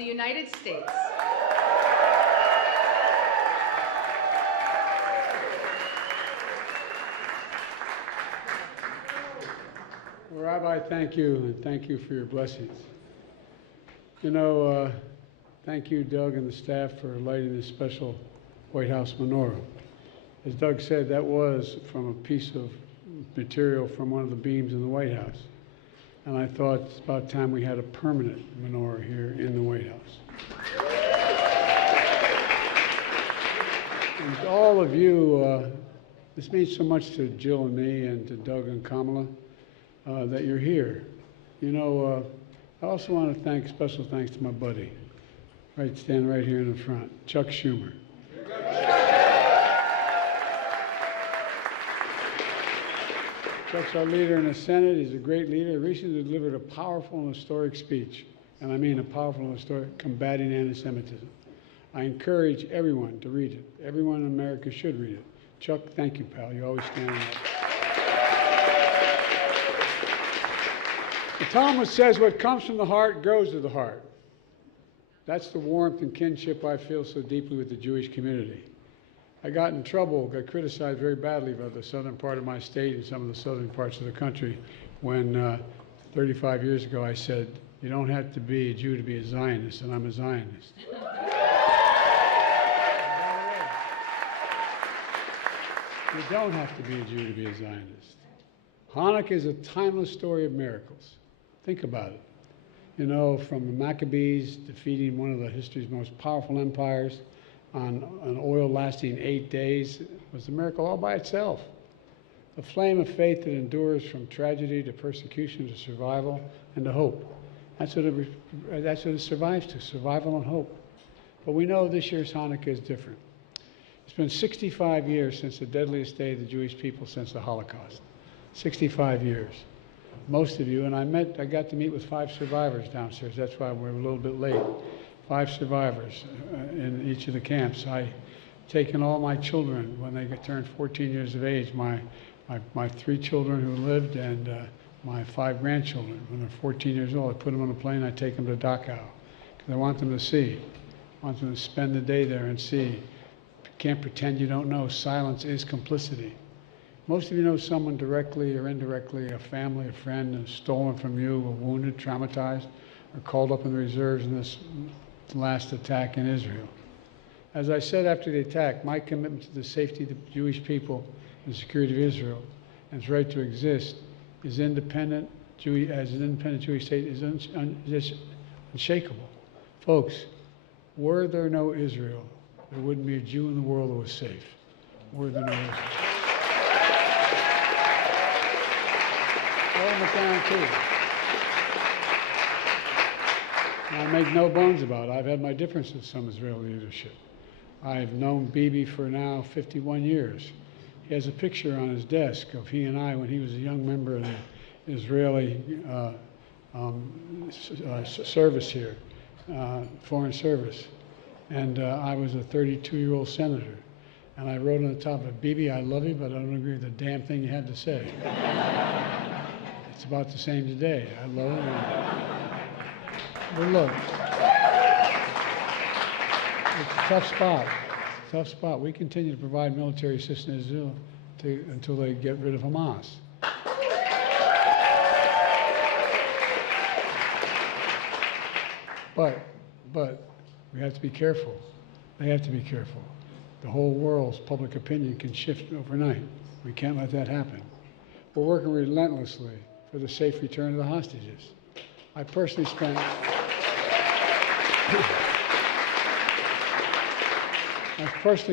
the United States. Well, Rabbi, thank you, and thank you for your blessings. You know, thank you, Doug, and the staff for lighting this special White House menorah. As Doug said, that was from a piece of material from one of the beams in the White House. And I thought it's about time we had a permanent menorah here in the White House. And to all of you, this means so much to Jill and me and to Doug and Kamala that you're here. You know, I also want to thank, special thanks to my buddy, standing right here in the front, Chuck Schumer. Chuck's our leader in the Senate. He's a great leader. He recently delivered a powerful and historic speech, and I mean a powerful and historic, combating anti-Semitism. I encourage everyone to read it. Everyone in America should read it. Chuck, thank you, pal. You always stand up. The Talmud says what comes from the heart goes to the heart. That's the warmth and kinship I feel so deeply with the Jewish community. I got in trouble, got criticized very badly by the southern part of my state and some of the southern parts of the country when 35 years ago I said, you don't have to be a Jew to be a Zionist, and I'm a Zionist. You don't have to be a Jew to be a Zionist. Hanukkah is a timeless story of miracles. Think about it. You know, from the Maccabees defeating one of the history's most powerful empires on an oil lasting 8 days was a miracle all by itself. The flame of faith that endures from tragedy to persecution to survival and to hope. That's what it survives to, survival and hope. But we know this year's Hanukkah is different. It's been 65 years since the deadliest day of the Jewish people since the Holocaust. 65 years. Most of you, and I got to meet with 5 survivors downstairs. That's why we're a little bit late. 5 survivors in each of the camps. I've taken all my children when they turned 14 years of age, my 3 children who lived and my 5 grandchildren. When they're 14 years old, I put them on a plane, I take them to Dachau because I want them to see. I want them to spend the day there and see. You can't pretend you don't know. Silence is complicity. Most of you know someone directly or indirectly, a family, a friend, and stolen from you, or wounded, traumatized, or called up in the reserves in this last attack in Israel. As I said after the attack, my commitment to the safety of the Jewish people and the security of Israel and its right to exist is independent, as an independent Jewish state is unshakable. Folks, were there no Israel, there wouldn't be a Jew in the world that was safe. Were there no Israel. I'm a guarantee. I make no bones about it. I've had my differences with some Israeli leadership. I've known Bibi for now 51 years. He has a picture on his desk of he and I when he was a young member of the Israeli service here, foreign service. And I was a 32-year-old senator. And I wrote on the top of it, Bibi, I love you, but I don't agree with the damn thing you had to say. It's about the same today. I love him. But look, it's a tough spot. It's a tough spot. We continue to provide military assistance to Israel until they get rid of Hamas. But we have to be careful. They have to be careful. The whole world's public opinion can shift overnight. We can't let that happen. We're working relentlessly for the safe return of the hostages. I personally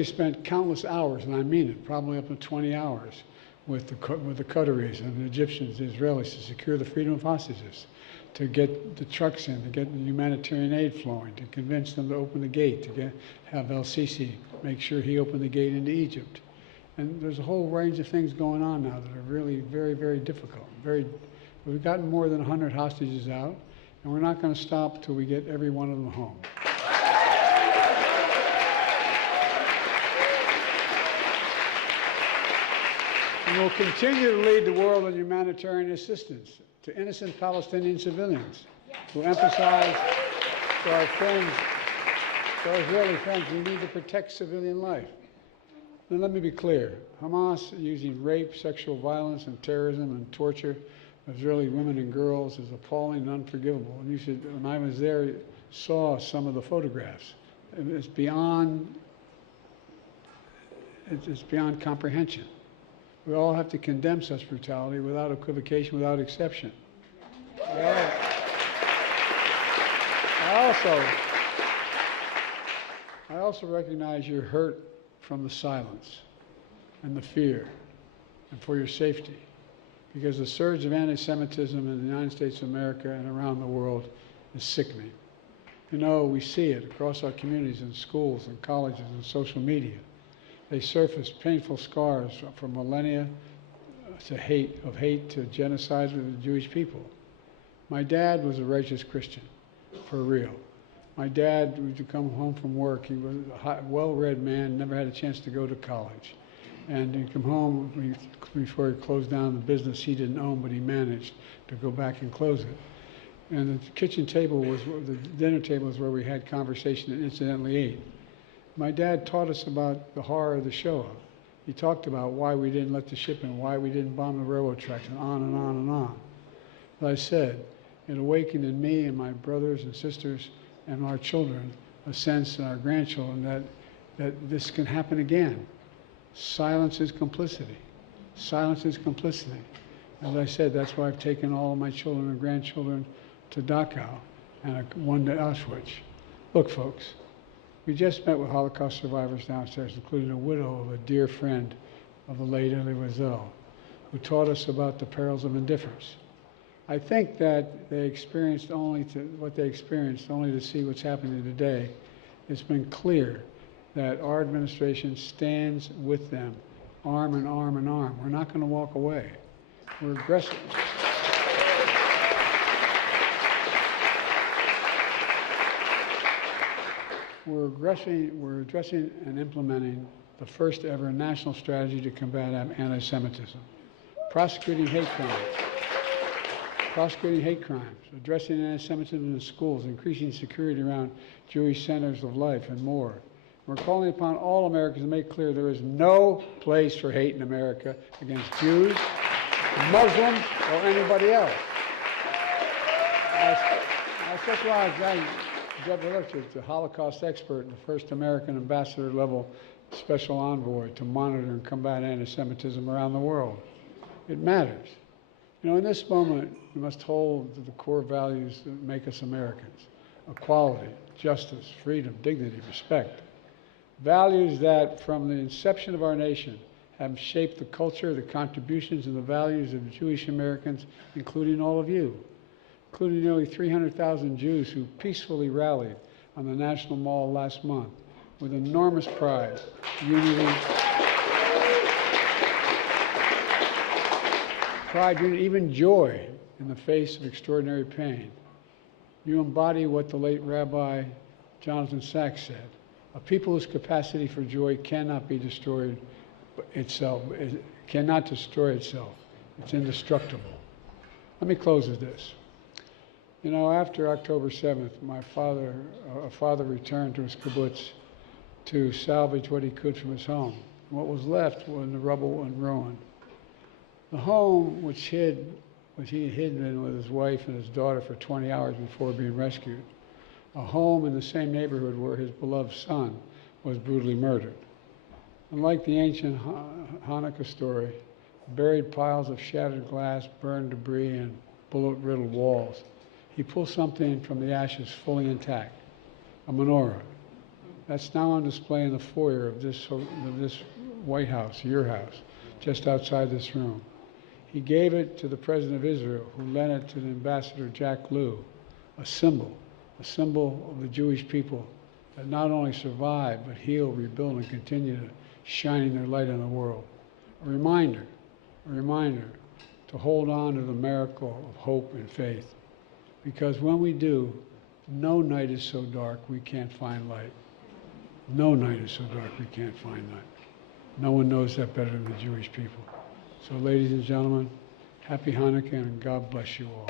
spent countless hours, and I mean it, probably up to 20 hours, with the Qataris and the Egyptians, the Israelis, to secure the freedom of hostages, to get the trucks in, to get the humanitarian aid flowing, to convince them to open the gate, to have El-Sisi make sure he opened the gate into Egypt. And there's a whole range of things going on now that are really very, very difficult. We've gotten more than 100 hostages out, and we're not going to stop till we get every one of them home. And we'll continue to lead the world in humanitarian assistance to innocent Palestinian civilians who emphasize to our friends, to our Israeli friends, we need to protect civilian life. Now let me be clear. Hamas using rape, sexual violence, and terrorism and torture of Israeli women and girls is appalling and unforgivable. And you should, when I was there, saw some of the photographs. It's beyond comprehension. We all have to condemn such brutality without equivocation, without exception. I also recognize your hurt from the silence and the fear and for your safety, because the surge of anti-Semitism in the United States of America and around the world is sickening. You know, we see it across our communities and schools and colleges and social media. They surface painful scars from millennia of hate to genocide of the Jewish people. My dad was a righteous Christian, for real. My dad would come home from work. He was a well-read man, never had a chance to go to college. And he'd come home before he closed down the business he didn't own, but he managed to go back and close it. And the kitchen table was, the dinner table was where we had conversation and incidentally ate. My dad taught us about the horror of the Shoah. He talked about why we didn't let the ship in, why we didn't bomb the railroad tracks, and on and on and on. As I said, it awakened in me and my brothers and sisters and our children a sense, and our grandchildren, that this can happen again. Silence is complicity. Silence is complicity. As I said, that's why I've taken all of my children and grandchildren to Dachau and one to Auschwitz. Look, folks, we just met with Holocaust survivors downstairs, including a widow of a dear friend of the late Elie Wiesel, who taught us about the perils of indifference. I think that they experienced only to see what's happening today. It's been clear that our administration stands with them, arm in arm in arm. We're not going to walk away. We're aggressive. We're addressing and implementing the first ever national strategy to combat anti-Semitism, prosecuting hate crimes, addressing anti-Semitism in schools, increasing security around Jewish centers of life, and more. We're calling upon all Americans to make clear there is no place for hate in America against Jews, Muslims, or anybody else. That's why Jeb Electric, the Holocaust expert and the first American ambassador-level special envoy to monitor and combat anti-Semitism around the world. It matters. You know, in this moment, we must hold to the core values that make us Americans: equality, justice, freedom, dignity, respect. Values that, from the inception of our nation, have shaped the culture, the contributions, and the values of Jewish Americans, including all of you, including nearly 300,000 Jews who peacefully rallied on the National Mall last month with enormous pride, unity, even joy in the face of extraordinary pain. You embody what the late Rabbi Jonathan Sacks said: a people whose capacity for joy cannot be destroyed itself. It cannot destroy itself. It's indestructible. Let me close with this. You know, after October 7th, a father returned to his kibbutz to salvage what he could from his home. What was left was the rubble and ruin. The home, which he had hidden in with his wife and his daughter for 20 hours before being rescued, a home in the same neighborhood where his beloved son was brutally murdered. Unlike the ancient Hanukkah story, buried piles of shattered glass, burned debris, and bullet-riddled walls, he pulled something from the ashes fully intact, a menorah. That's now on display in the foyer of this White House, your house, just outside this room. He gave it to the President of Israel, who lent it to the Ambassador Jack Lew, a symbol of the Jewish people that not only survived, but heal, rebuild, and continue to shining their light in the world. A reminder to hold on to the miracle of hope and faith. Because when we do, no night is so dark we can't find light. No night is so dark we can't find light. No one knows that better than the Jewish people. So, ladies and gentlemen, happy Hanukkah, and God bless you all.